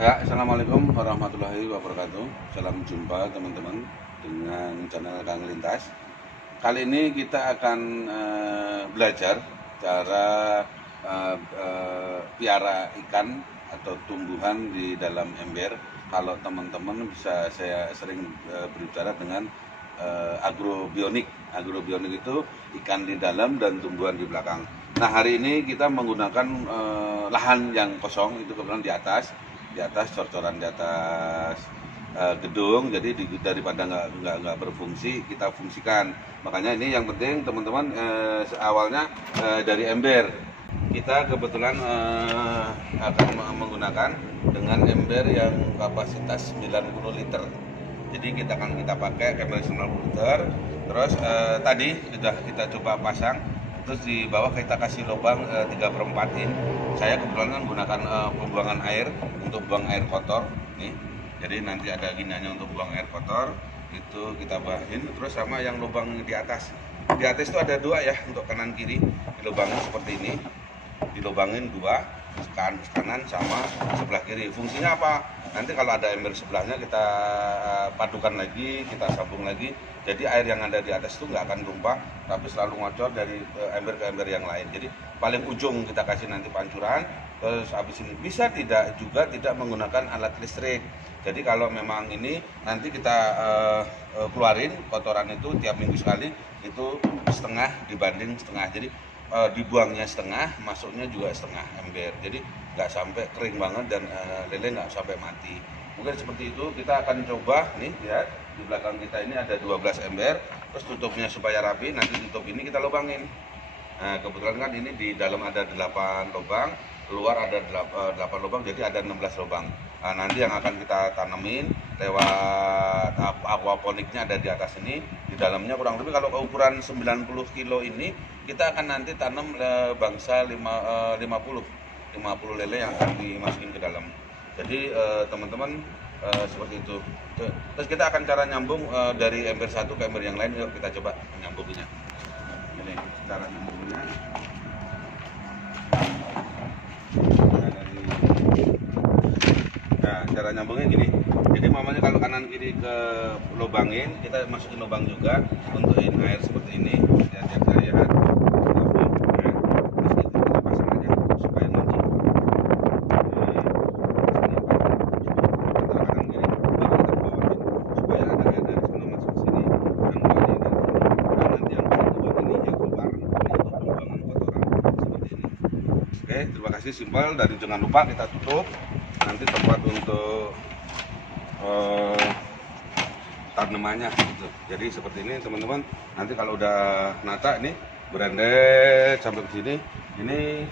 Ya, assalamualaikum warahmatullahi wabarakatuh. Salam jumpa teman-teman dengan channel Kang Lintas. Kali ini kita akan belajar cara piara ikan atau tumbuhan di dalam ember. Kalau teman-teman bisa, saya sering berbicara dengan agrobionik. Agrobionik itu ikan di dalam dan tumbuhan di belakang. Nah, hari ini kita menggunakan lahan yang kosong, itu kebetulan di atas cor-coran di atas gedung, jadi daripada nggak berfungsi, kita fungsikan. Makanya ini yang penting teman-teman, awalnya dari ember. Kita kebetulan akan menggunakan dengan ember yang kapasitas 90 liter. Jadi kita pakai ember 90 liter. Terus tadi sudah kita coba pasang. Terus di bawah kita kasih lubang 3/4 in. Saya kebetulan kan menggunakan pembuangan air untuk buang air kotor nih. Jadi nanti ada ginanya untuk buang air kotor, itu kita bahin. Terus sama yang lubang di atas. Di atas itu ada dua ya, untuk kanan kiri. Dilubangin seperti ini. Dilubangin dua, kanan sama sebelah kiri. Fungsinya apa? Nanti kalau ada ember sebelahnya kita padukan lagi, kita sambung lagi. Jadi air yang ada di atas itu nggak akan tumpah, tapi selalu ngocor dari ember ke ember yang lain. Jadi paling ujung kita kasih nanti pancuran. Terus habis ini bisa juga tidak menggunakan alat listrik. Jadi kalau memang ini nanti kita keluarin kotoran itu tiap minggu sekali, itu setengah dibanding setengah. Jadi dibuangnya setengah, masuknya juga setengah ember. Jadi nggak sampai kering banget dan lele nggak sampai mati. Mungkin seperti itu. Kita akan coba nih, lihat di belakang kita ini ada 12 ember. Terus tutupnya supaya rapi, nanti tutup ini kita lubangin. Nah, kebetulan kan ini di dalam ada 8 lubang, luar ada 8 lubang, jadi ada 16 lubang. Nah, nanti yang akan kita tanemin lewat aquaponiknya ada di atas ini. Di dalamnya kurang lebih kalau ukuran 90 kilo ini, kita akan nanti tanam bangsa 50 lele yang akan dimasukin ke dalam. Jadi teman-teman, seperti itu. Terus kita akan cara nyambung dari ember satu ke ember yang lain. Yuk kita coba menyambungnya. Ini cara nyambungnya. Nah, cara nyambungnya gini. Jadi mamanya kalau kanan kiri ke lubangin, kita masukin lubang juga untuk air seperti ini. Lihat saya. Oke, terima kasih, simpel. Dan jangan lupa kita tutup nanti tempat untuk tanamannya gitu. Jadi seperti ini teman-teman. Nanti kalau udah nata ini berendet sampai ke sini, ini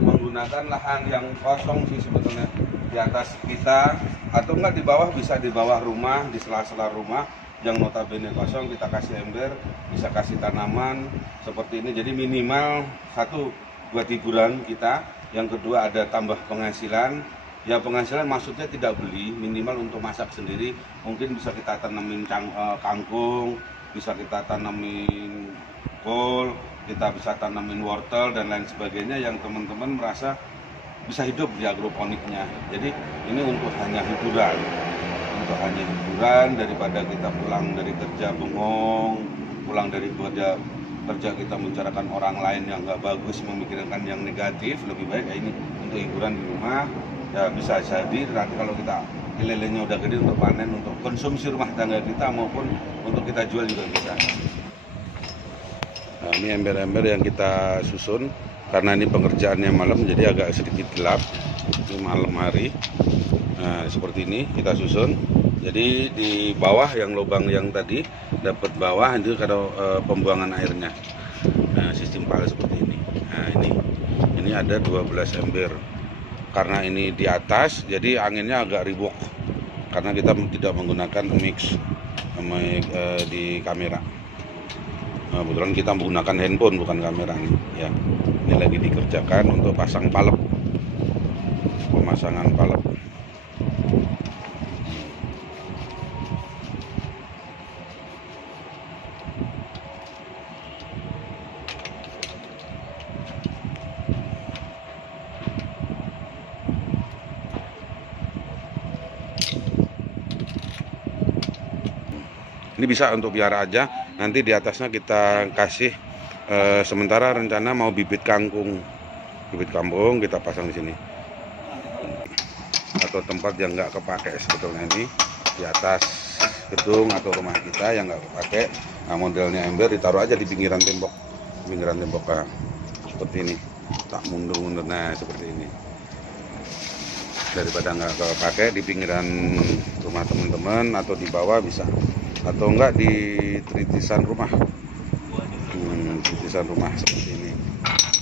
menggunakan lahan yang kosong sih sebetulnya di atas kita, atau enggak di bawah, bisa di bawah rumah, di sela-sela rumah yang notabene kosong, kita kasih ember, bisa kasih tanaman seperti ini. Jadi minimal satu buat hiburan kita, yang kedua ada tambah penghasilan. Ya penghasilan maksudnya tidak beli, minimal untuk masak sendiri. Mungkin bisa kita tanamin kangkung, bisa kita tanamin kol, kita bisa tanamin wortel dan lain sebagainya yang teman-teman merasa bisa hidup di agroponiknya. Jadi ini untuk hanya hiburan, daripada kita pulang dari kerja bengong, pulang dari kerja kita membicarakan orang lain yang nggak bagus, memikirkan yang negatif. Lebih baik ya ini untuk hiburan di rumah. Ya bisa jadi nanti kalau kita lelenya udah gede untuk panen, untuk konsumsi rumah tangga kita maupun untuk kita jual juga bisa. Nah, ini ember-ember yang kita susun karena ini pengerjaannya malam, jadi agak sedikit gelap. Ini malam hari. Nah, seperti ini kita susun. Jadi di bawah yang lubang yang tadi dapat bawah itu kalau pembuangan airnya. Nah, sistem pal seperti ini. Nah, ini ada 12 ember. Karena ini di atas, jadi anginnya agak ribuk. Karena kita tidak menggunakan mix di kamera. Nah, kebetulan kita menggunakan handphone bukan kamera nih. Ya, ini lagi dikerjakan untuk pasang palep, pemasangan palep. Ini bisa untuk biara aja. Nanti di atasnya kita kasih sementara rencana mau bibit kangkung. Bibit kangkung kita pasang di sini. Atau tempat yang nggak kepake sebetulnya ini di atas gedung atau rumah kita yang nggak kepake. Nah, modelnya ember ditaruh aja di pinggiran tembok. Nah, seperti ini. Tak mundur-mundur, nah seperti ini. Daripada nggak kepake di pinggiran rumah teman-teman atau di bawah bisa, atau enggak di tritisan rumah. Tritisan rumah seperti ini.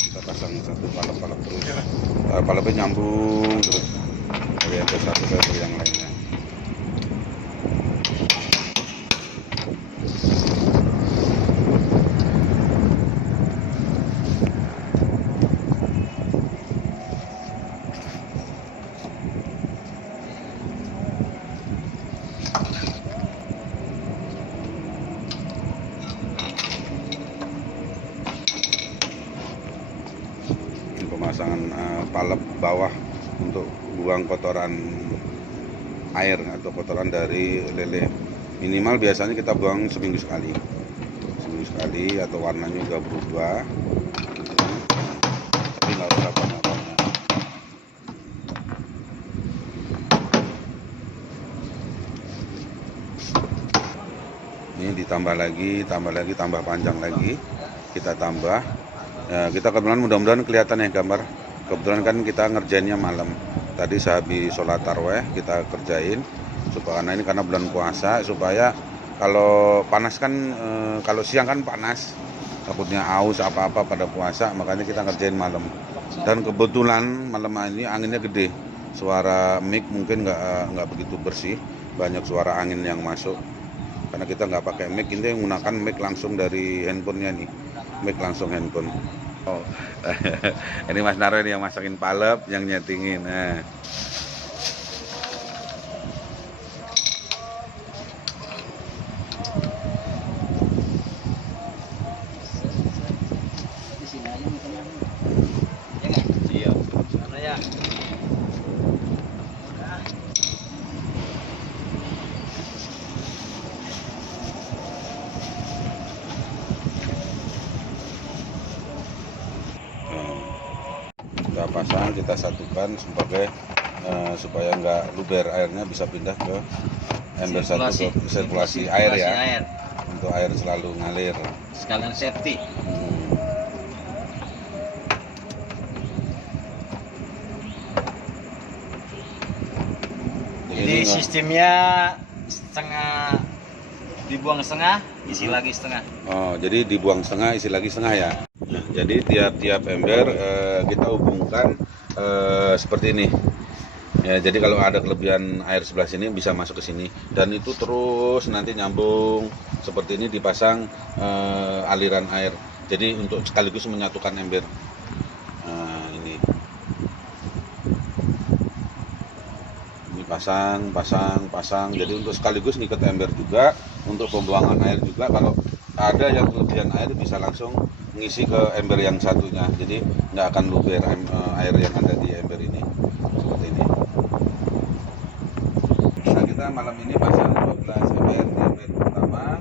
Kita pasang satu palep terus. Palepnya nyambung terus dari yang satu ke yang lainnya. Pemasangan palep bawah untuk buang kotoran air atau kotoran dari lele. Minimal biasanya kita buang seminggu sekali atau warnanya juga berubah, tapi nggak usah banyak-banyak. Ini ditambah lagi, tambah panjang lagi, kita tambah. Ya, kita kebetulan mudah-mudahan kelihatan ya gambar. Kebetulan kan kita ngerjainnya malam. Tadi sehabis sholat tarweh kita kerjain karena ini karena bulan puasa, supaya kalau panas kan kalau siang kan panas, takutnya aus apa-apa pada puasa, makanya kita ngerjain malam. Dan kebetulan malam ini anginnya gede, suara mic mungkin nggak begitu bersih, banyak suara angin yang masuk. Karena kita nggak pakai mic, ini menggunakan mic langsung dari handphonenya nih, mic langsung handphone. Oh, ini Mas Naro ini yang masakin palep, yang nyetingin. Nah. Kita pasang, kita satukan sebagai supaya nggak luber, airnya bisa pindah ke ember satu ke sirkulasi air ya, air. Untuk air selalu ngalir sekalian safety. Jadi sistemnya setengah dibuang setengah, isi lagi setengah. Oh, jadi dibuang setengah, isi lagi setengah ya. Nah, jadi tiap ember kita hubungkan seperti ini. Ya, jadi kalau ada kelebihan air sebelah sini bisa masuk ke sini, dan itu terus nanti nyambung seperti ini, dipasang aliran air. Jadi untuk sekaligus menyatukan ember. Nah, ini pasang. Jadi untuk sekaligus ngikat ember juga, untuk pembuangan air juga. Kalau ada yang kelebihan air bisa langsung ngisi ke ember yang satunya, jadi nggak akan luber air yang ada di ember ini. Seperti ini. Nah, kita malam ini pasang 12 ember. Di ember pertama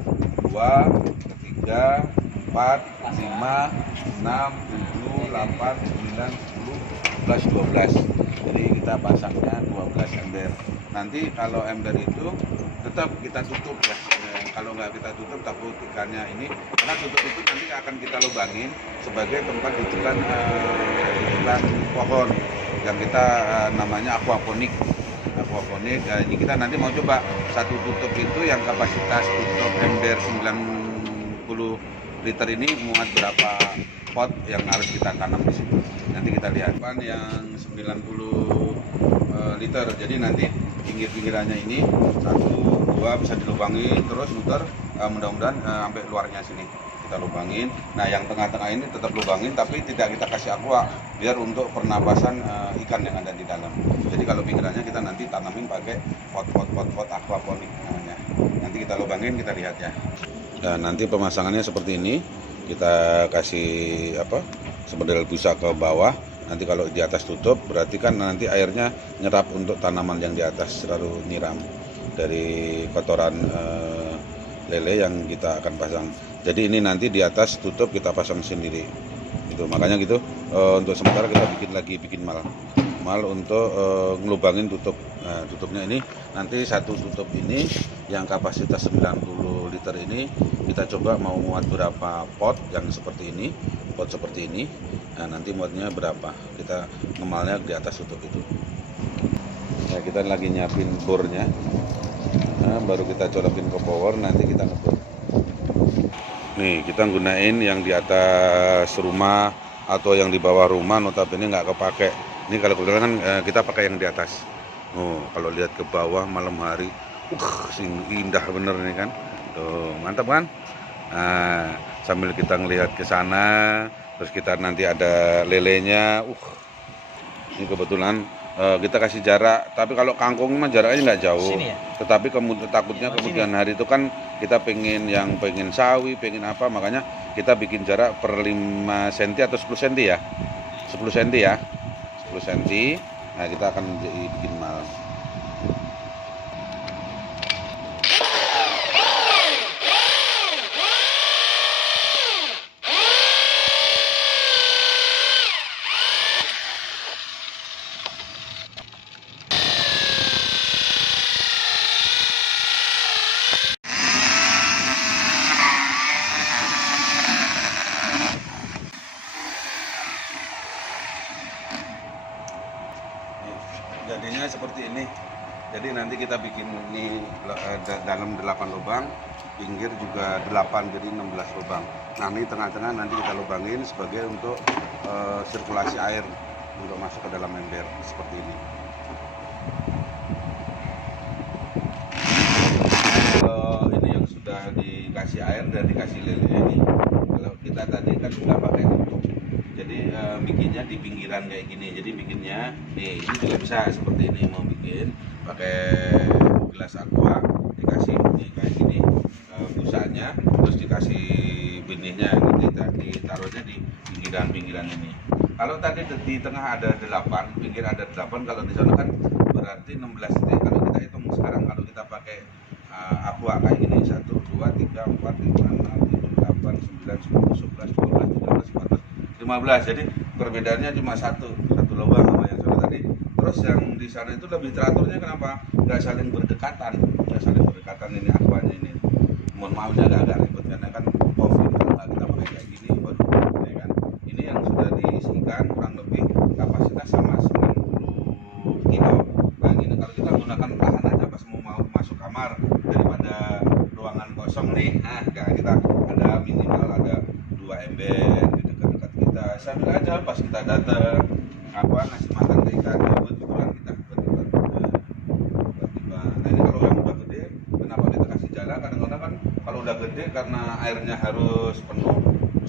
2, ketiga 4, 5, 6, 7, 8, 9, 10, 11, 12. Jadi kita pasangnya 12 ember. Nanti kalau ember itu tetap kita tutup ya. Kalau nggak kita tutup, takut ikannya ini, karena tutup itu nanti akan kita lubangin sebagai tempat dijualan pohon yang kita namanya aquaponik. Ini kita nanti mau coba satu tutup itu yang kapasitas tutup ember 90 liter ini muat berapa pot yang harus kita tanam di situ. Nanti kita lihat yang 90 liter. Jadi nanti pinggir-pinggirannya ini 1, 2 bisa dilubangin terus muter, mudah-mudahan sampai luarnya sini kita lubangin. Nah, yang tengah-tengah ini tetap lubangin tapi tidak kita kasih aqua, biar untuk pernapasan ikan yang ada di dalam. Jadi kalau pinggirannya kita nanti tanamin pakai pot aquaponik namanya. Nanti kita lubangin, kita lihat ya. Dan nanti pemasangannya seperti ini, kita kasih semodel busa ke bawah. Nanti kalau di atas tutup, berarti kan nanti airnya nyerap untuk tanaman yang di atas, selalu nyiram dari kotoran lele yang kita akan pasang. Jadi ini nanti di atas tutup kita pasang sendiri. Gitu. Makanya gitu untuk sementara kita bikin mal untuk ngelubangin tutup. Nah, tutupnya ini nanti satu tutup ini yang kapasitas 90 liter ini kita coba mau muat berapa pot yang seperti ini, pot seperti ini. Nah, nanti muatnya berapa? Kita ngemalnya di atas tutup itu. Nah, kita lagi nyiapin bornya. Nah, baru kita colokin ke power, nanti kita ngebor. Nih, kita gunain yang di atas rumah atau yang di bawah rumah, notabene nggak kepake. Ini kalau kebetulan kan kita pakai yang di atas. Oh, kalau lihat ke bawah malam hari, indah bener nih kan. Tuh, mantap kan? Nah, sambil kita ngelihat ke sana, terus kita nanti ada lelenya. Ini kebetulan kita kasih jarak, tapi kalau kangkung mah jaraknya nggak jauh. Sini ya? Tetapi takutnya kemudian hari itu kan kita pengen sawi, pengen apa, makanya kita bikin jarak per 5 cm atau 10 cm ya. 10 cm ya. 10 cm. Nah, kita akan bikin mal. Jadinya seperti ini. Jadi nanti kita bikin ini dalam 8 lubang, pinggir juga 8, jadi 16 lubang. Nah, ini tengah-tengah nanti kita lubangin sebagai untuk sirkulasi air untuk masuk ke dalam ember seperti ini. Kalau ini yang sudah dikasih air dan dikasih lele ini, kalau kita tadi kan sudah pakai tutup. Jadi bikinnya di pinggiran kayak gini. Jadi bikinnya nih, ini juga bisa seperti ini, mau bikin pakai gelas aqua, dikasih nih kayak gini busanya, terus dikasih benihnya, nanti ditaruhnya di pinggiran ini. Kalau tadi di tengah ada 8, pinggir ada 8, kalau di sana kan berarti 16 titik. Kalau kita hitung sekarang, kalau kita pakai aqua kayak gini, 1, 2, 3, 4, 5, 6, 7, 8, 9, 10, 11, 12, 13, 14, 15. Jadi perbedaannya cuma satu lubang sama yang sana tadi. Terus yang di sana itu lebih teraturnya, kenapa? Nggak saling berdekatan ini aquanya ini. Mohon maaf ya, agak ribet karena kan coffee kalau nggak kita pakai kayak gini baru ya kan. Ini yang sudah diisikan kurang lebih kapasitas sama 90 kilo. Nah, ini kalau kita gunakan tahan aja pas mau masuk kamar daripada ruangan kosong nih. Nah, kita ada minimal ada 2 ember di dekat-dekat kita. Sambil aja pas kita datang ngasih makan ke ikan, kebetulan kita tiba-tiba. Nah, ini kalau yang udah gede, kenapa kita kasih jalan? Kadang-kadang kan kalau udah gede karena airnya harus penuh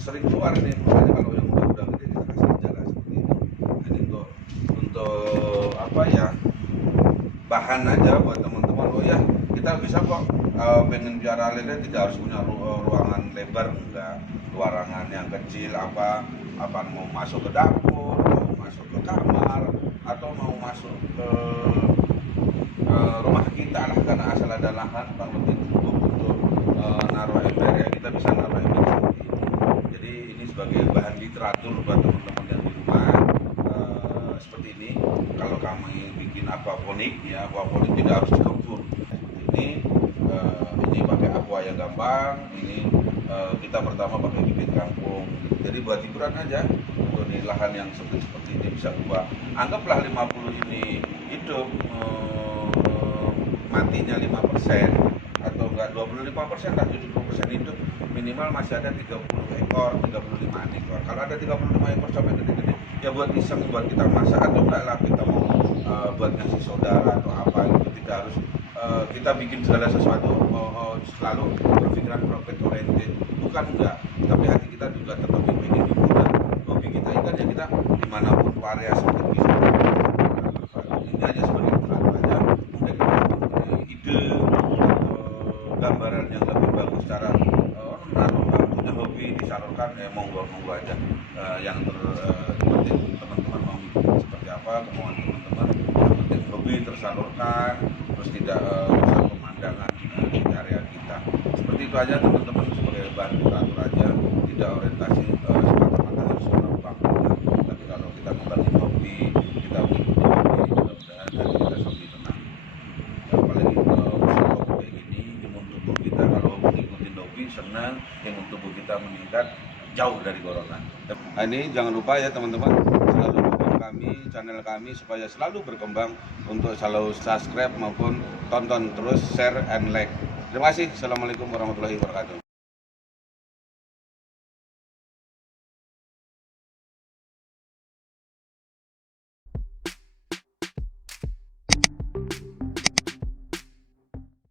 sering keluar nih. Makanya kalau yang udah gede kita kasih jalan seperti ini. Nah, ini untuk apa ya, bahan aja buat teman-teman. Oh ya, kita bisa kok pengen piara lele tidak harus punya ruangan lebar, enggak, ruangan yang kecil, apa mau masuk ke dapur, mau masuk ke kamar, atau mau masuk ke rumah kita lah, karena asal ada lahan bang lebih cukup untuk naruh ember ya, kita bisa naruh ember seperti ini. Jadi ini sebagai bahan literatur buat teman-teman yang di rumah seperti ini. Kalau kami bikin aquaponik ya, aquaponik tidak harus dikebun. Ini pakai aqua yang gampang. Ini kita pertama pakai bibit kangkung. Jadi buat hiburan aja untuk di lahan yang seperti ini bisa gua anggaplah 50 ini hidup, matinya 5% atau enggak 25% lah, 70% hidup, minimal masih ada 30 ekor, 35 ekor. Kalau ada 35 ekor sampai gede-gede ya buat iseng, buat kita masak, atau enggak lah kita mau buat ngasih saudara atau apa gitu. Tidak harus kita bikin segala sesuatu selalu berpikiran profit oriented, bukan enggak, tapi hati kita juga tetap ingin hiburan. Hobi kita ikan ya, kita dimanapun variasi bisa. Ini aja sebagai teratur aja, mungkin ide atau gambaran yang lebih bagus cara punya hobi disalurkan, monggo aja. Yang penting teman-teman mau seperti apa, kemauan teman-teman, yang penting hobi tersalurkan, terus tidak rusak pemandangan di area kita. Seperti seperti itu aja teman-teman, sebagai bahan literatur aja, tidak orientasi semata-mata harus menumpang, tapi kalau kita membagi hobi, kita mengikuti hobi, mudah-mudahan hati kita sambil tenang. Apalagi musim hobi kayak gini, imun tubuh kita kalau mengikuti hobi senang, imun tubuh kita meningkat jauh dari corona. Nah, ini jangan lupa ya teman-teman, selalu dukung kami, channel kami supaya selalu berkembang, untuk selalu subscribe maupun tonton terus, share and like. Terima kasih. Assalamualaikum warahmatullahi wabarakatuh.